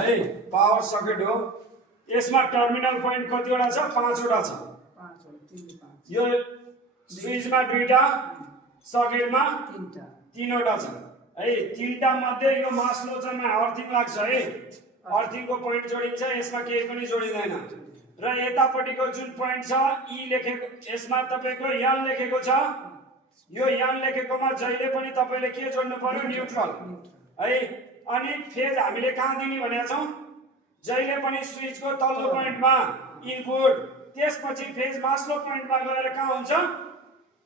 है power socket हो। यसमा टर्मिनल पोइन्ट कतिवटा छ 5 वटा छ 5 यो स्विचमा 2टा सकेटमा 3 वटा छ है 3टा मध्ये यो मास्लो चाहिँ अर्थिङ लाग्छ है अर्थिङको पोइन्ट जोडिन्छ यसमा केही पनि जोडिदैन र यतापटिको जुन पोइन्ट छ ई लेखेको यसमा तपाईको यहाँ लेखेको छ यो यहाँ लेखेकोमा जहिले पनि तपाईले के जोड्नु पर्यो न्यूट्रल है अनि फेज हामीले कहाँ दिने भनेका छौं जहिले पनि स्विचको तल्लो पोइन्टमा इनपुट त्यसपछि फेज मास्लो पोइन्टमा गएर कहाँ हुन्छ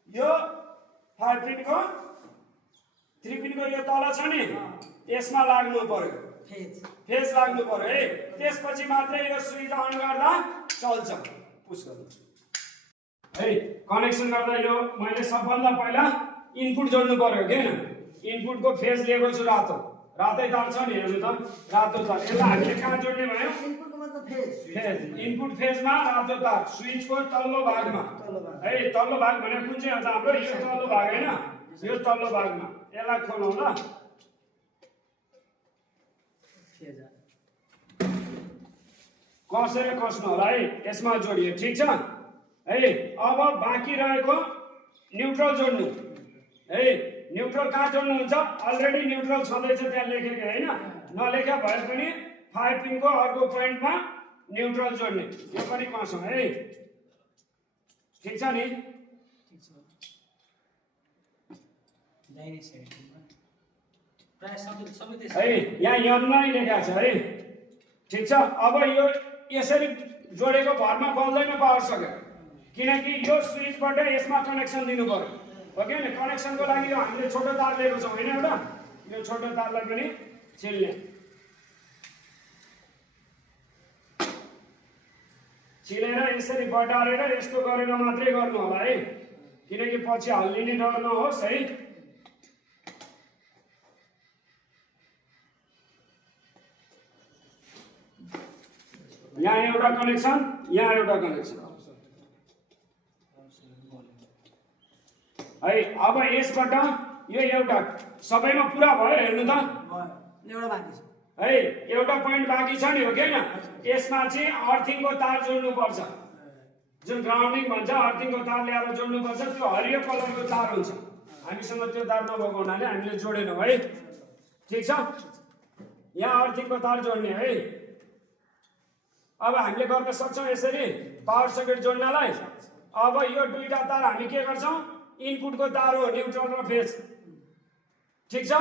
यो 5 पिनको 3 पिनको यो तल छ नि यसमा लाग्नु पर्यो फेज लाग्नु पर्यो है त्यसपछि मात्रै यो स्विच अन गर्दा चल्छ पुश गर्नु है कनेक्सन गर्दा यो मैले सबभन्दा पहिला इनपुट जोड्नु पर्यो के हैन इनपुटको फेज लिएको छु रातै तार छ नि हेर्नु त रातो तार यसलाई हामीले कहाँ जोड्ने भयो इनपुटको मतलब फेज इनपुट फेजमा रातो तार स्विचको तल्लो भागमा है तल्लो भाग भने कुन चाहिँ हो हाम्रो यो तल्लो भाग हैन यो तल्लो भागमा यसलाई खोलौँ ल कसेर कस्नु होला है यसमा जोडियो ठीक छ है अब बाँकी रहेको न्यूट्रल जोड्नु है न्यूट्रल कहाँ जोड्नु हुन्छ अलरेडी न्यूट्रल छँदैछ त्यहाँ लेखेको हैन नलेख्या भए पनि 5 पिनको अर्को पोइन्टमा न्यूट्रल जोड्ने यो पनि कस है ठीक छ नि है यहाँ यमलाई लेखेको छ है ठीक छ अब यो यसरी जोडेको भरमा बल्दैन पावर सकेट किनकि यो स्विचबाट यसमा कनेक्सन दिनु पर्यो हो कि हैन कनेक्सनको लागि यो हामीले छोटो तार लिएको छौं हैन एउटा यो छोटो तारलाई पनि छिल्ने छिलेर यसरी बटारेर यस्तो गरेर मात्रै गर्नु होला है किनकि पछि हल्लिने डर नहोस् है यहाँ एउटा कनेक्सन यहाँ एउटा कनेक्सन है अब यसबाट यो एउटा सबैमा पुरा भयो हेर्नु त एउटा बाँकी छ है एउटा पोइन्ट बाँकी छ नि हो कि हैन यसमा चाहिँ अर्थिङको तार जोड्नु पर्छ जुन ग्राउन्डिङ भन्छ अर्थिङको तार ल्याएर जोड्नु पर्छ त्यो हरियो कलरको तार हुन्छ हामीसँग त्यो तार नभएको हुनाले हामीले जोडेनौं है ठीक छ यहाँ अर्थिङको तार जोड्ने है अब हामीले गर्न सक्छौं यसरी पावर सकेट जोड्नलाई अब यो दुईटा तार हामी के गर्छौं इनपुटको तार हो न्यूट्रल र फेज ठीक छ